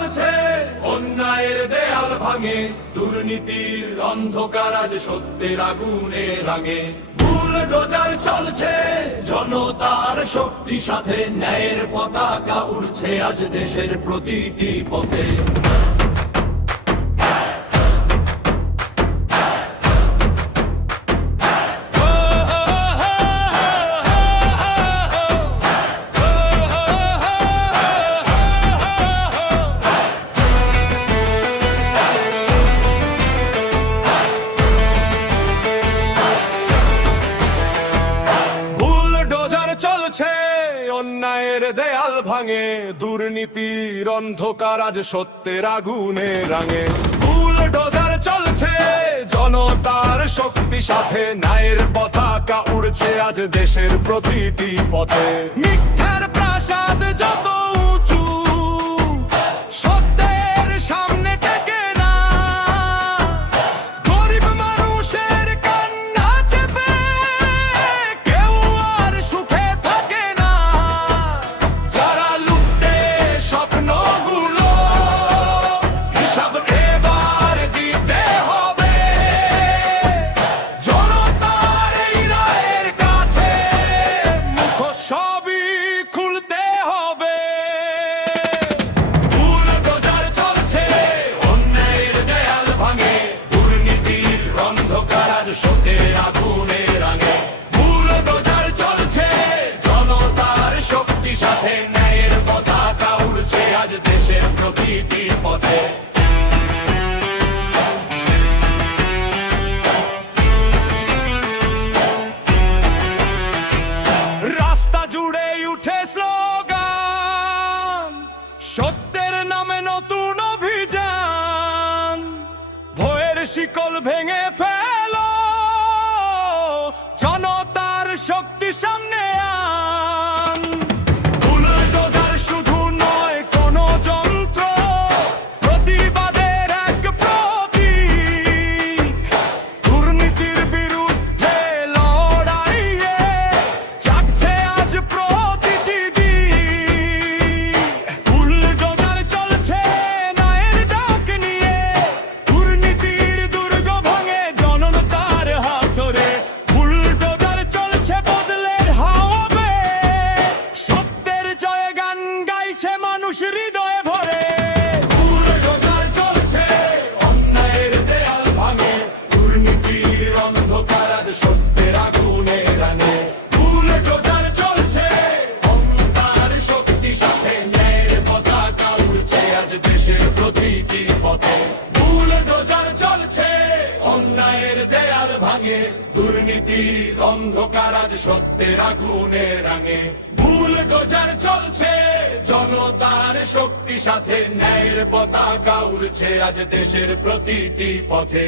চলছে, অন্যায়ের দেয়াল ভাঙে, দুর্নীতির অন্ধকার আজ সত্যের আগুনে রাঙে। বুলডোজার চলছে, জনতার শক্তি সাথে ন্যায়ের পতাকা উড়ছে আজ দেশের প্রতিটি পথে। চলছে, অন্যায়ের দেয়াল ভাঙে, দুর্নীতির অন্ধকার আজ সত্যের আগুনে রাঙে। বুলডোজার চলছে, জনতার শক্তি সাথে ন্যায়ের পতাকা উড়ছে আজ দেশের প্রতিটি পথে। মিথ্যার প্রাসাদ যত উঁচু, সত্যের সামনে টেকে না, গরিব মানুষের কান্না চেপে কেউ আর সুখে থাকে না। যারা লুটে স্বপ্নগুলো, হিসাব এবার দিতে হবে। জনতার এই রায়ের কাছে মুখোশ সবই খুলতে হবে। বুলডোজার চলছে, অন্যায়ের দেয়াল ভাঙে, দুর্নীতির অন্ধকার আজ সত্যের আগুনে রাঙে। বুলডোজার চলছে, জনতার শক্তি সাথে ন্যায়ের পতাকা উড়ছে আজ দেশের প্রতিটি পথে। রাস্তা জুড়ে উঠে স্লোগান, সত্যের নামে নতুন অভিযান। ভয়ের শিকল ভেঙে ফেলো, জনতার শক্তি সামনে আন। বুলডোজার শুধু নয় কোনো যন্ত্র, প্রতিবাদের এক প্রতীক। দুর্নীতির বিরুদ্ধে লড়াইয়ে জাগছে আজ প্রতিটি দিক। বুলডোজার চলছে, ন্যায়ের ডাক নিয়ে, দুর্নীতির দুর্গ ভাঙে জনতার হাত ধরে। বুলডোজার চলছে, বদলের হাওয়া বেয়ে, সত্যের জয় গান গাইছে মানুষ হৃদয়ে ভরে। বুলডোজার চলছে, অন্যায়ের দেয়াল ভাঙে, দুর্নীতির অন্ধকার আজ সত্যের আগুনে রাঙে। বুলডোজার চলছে, অন্ধকার শক্তি সাথে ন্যায়ের পতাকা উড়ছে আজ দেশের প্রতিটি পথে। বুলডোজার চলছে, অন্যায়ের দেয়াল ভাঙে, দুর্নীতির অন্ধকার আজ সত্যের আগুনে রাঙে। বুলডোজার চলছে, জনতার শক্তি সাথে ন্যায়ের পতাকা উড়ছে আজ দেশের প্রতিটি পথে।